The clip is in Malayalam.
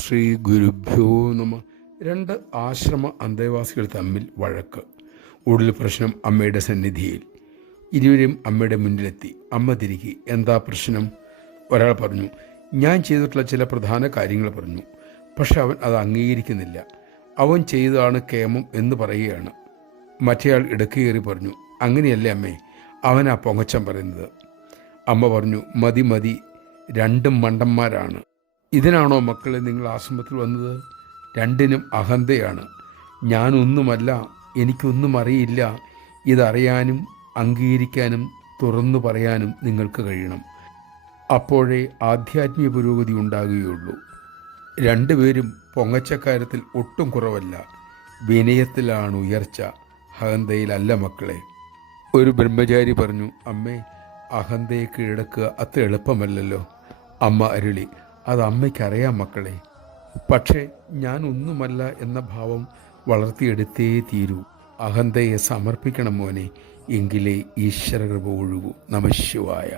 ശ്രീ ഗുരുഭ്യോ നമ. രണ്ട് ആശ്രമ അന്തേവാസികൾ തമ്മിൽ വഴക്ക്. ഒടുവിൽ പ്രശ്നം അമ്മയുടെ സന്നിധിയിൽ. ഇരുവരും അമ്മയുടെ മുന്നിലെത്തി. അമ്മ തിരികെ, എന്താ പ്രശ്നം? ഒരാൾ പറഞ്ഞു, ഞാൻ ചെയ്തിട്ടുള്ള ചില പ്രധാന കാര്യങ്ങൾ പറഞ്ഞു. പക്ഷെ അവൻ അത് അംഗീകരിക്കുന്നില്ല. അവൻ ചെയ്തതാണ് കേമം എന്ന് പറയുകയാണ്. മറ്റേയാൾ ഇടക്കേറി പറഞ്ഞു, അങ്ങനെയല്ലേ അമ്മേ, അവനാ പൊങ്ങച്ചം പറയുന്നത്. അമ്മ പറഞ്ഞു, മതി മതി, രണ്ടും മണ്ടന്മാരാണ്. ഇതിനാണോ മക്കളെ നിങ്ങൾ ആശ്രമത്തിൽ വന്നത്? രണ്ടിനും അഹന്തയാണ്. ഞാനൊന്നുമല്ല, എനിക്കൊന്നും അറിയില്ല. ഇതറിയാനും അംഗീകരിക്കാനും തുറന്നു പറയാനും നിങ്ങൾക്ക് കഴിയണം. അപ്പോഴേ ആധ്യാത്മിക പുരോഗതി ഉണ്ടാകുകയുള്ളൂ. രണ്ടുപേരും പൊങ്ങച്ചക്കാര്യത്തിൽ ഒട്ടും കുറവല്ല. വിനയത്തിലാണ് ഉയർച്ച, അഹന്തയിലല്ല മക്കളെ. ഒരു ബ്രഹ്മചാരി പറഞ്ഞു, അമ്മേ, അഹന്തയെ കീഴടക്കുക അത്ര എളുപ്പമല്ലല്ലോ. അമ്മ അരുളി, അത് അമ്മയ്ക്കറിയാം മക്കളെ. പക്ഷേ ഞാൻ ഒന്നുമല്ല എന്ന ഭാവം വളർത്തിയെടുത്തേ തീരൂ. അഹന്തയെ സമർപ്പിക്കണം മോനെ, എങ്കിലേ ഈശ്വരകൃപ ഒഴുകൂ. നമഃ ശിവായ.